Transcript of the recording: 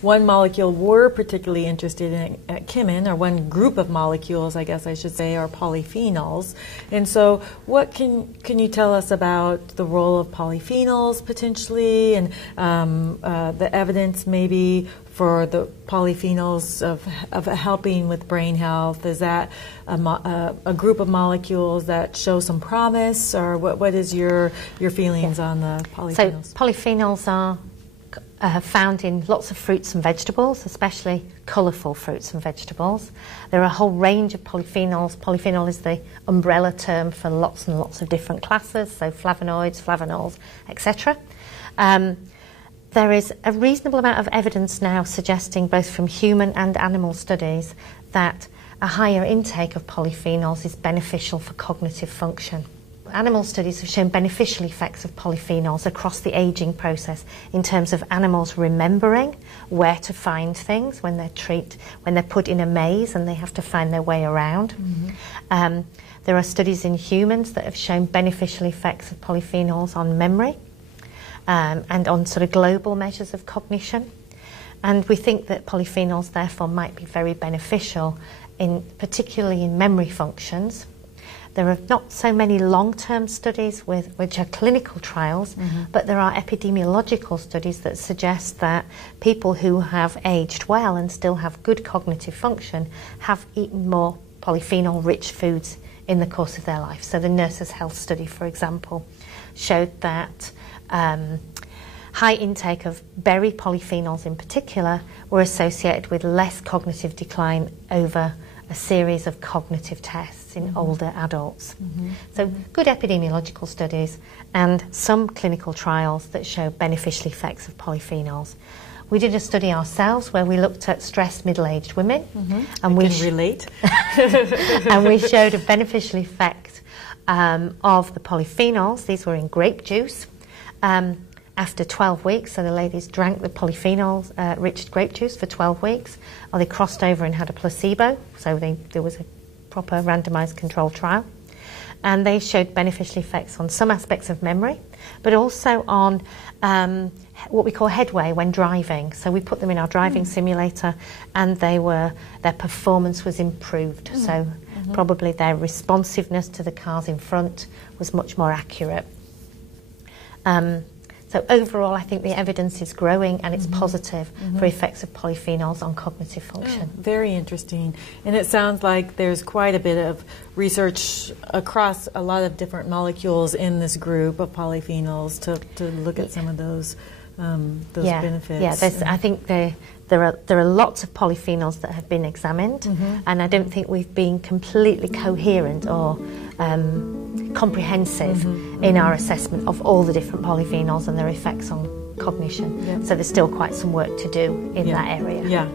one molecule we're particularly interested in at Kemin, or one group of molecules, I guess I should say, are polyphenols. And so what can you tell us about the role of polyphenols potentially, and the evidence maybe for the polyphenols of helping with brain health? Is that a group of molecules that show some promise, or what is your feelings on the polyphenols? So polyphenols are found in lots of fruits and vegetables, especially colourful fruits and vegetables. There are a whole range of polyphenols. Polyphenol is the umbrella term for lots and lots of different classes, so flavonoids, flavonols, etc. There is a reasonable amount of evidence now suggesting, both from human and animal studies, that a higher intake of polyphenols is beneficial for cognitive function. Animal studies have shown beneficial effects of polyphenols across the aging process in terms of animals remembering where to find things when they're put in a maze and they have to find their way around. Mm-hmm. There are studies in humans that have shown beneficial effects of polyphenols on memory. And on sort of global measures of cognition. And we think that polyphenols therefore might be very beneficial, particularly in memory functions. There are not so many long-term studies which are clinical trials, mm-hmm. but there are epidemiological studies that suggest that people who have aged well and still have good cognitive function have eaten more polyphenol-rich foods in the course of their life. So the Nurses' Health Study, for example, showed that high intake of berry polyphenols in particular were associated with less cognitive decline over a series of cognitive tests in mm-hmm. older adults. Mm-hmm. So good epidemiological studies and some clinical trials that show beneficial effects of polyphenols. We did a study ourselves where we looked at stressed middle-aged women, mm-hmm. and we can relate. And we showed a beneficial effect of the polyphenols. These were in grape juice. After 12 weeks, so the ladies drank the polyphenols-rich grape juice for 12 weeks, or they crossed over and had a placebo, so there was a proper randomised controlled trial. And they showed beneficial effects on some aspects of memory, but also on what we call headway when driving. So we put them in our driving simulator, and their performance was improved. So probably their responsiveness to the cars in front was much more accurate. So overall, I think the evidence is growing, and it's positive for effects of polyphenols on cognitive function. Oh, very interesting. And it sounds like there's quite a bit of research across a lot of different molecules in this group of polyphenols to look at some of those benefits. Yeah, I think there are lots of polyphenols that have been examined, and I don't think we've been completely coherent or comprehensive in our assessment of all the different polyphenols and their effects on cognition. Yeah. So there's still quite some work to do in that area. Yeah.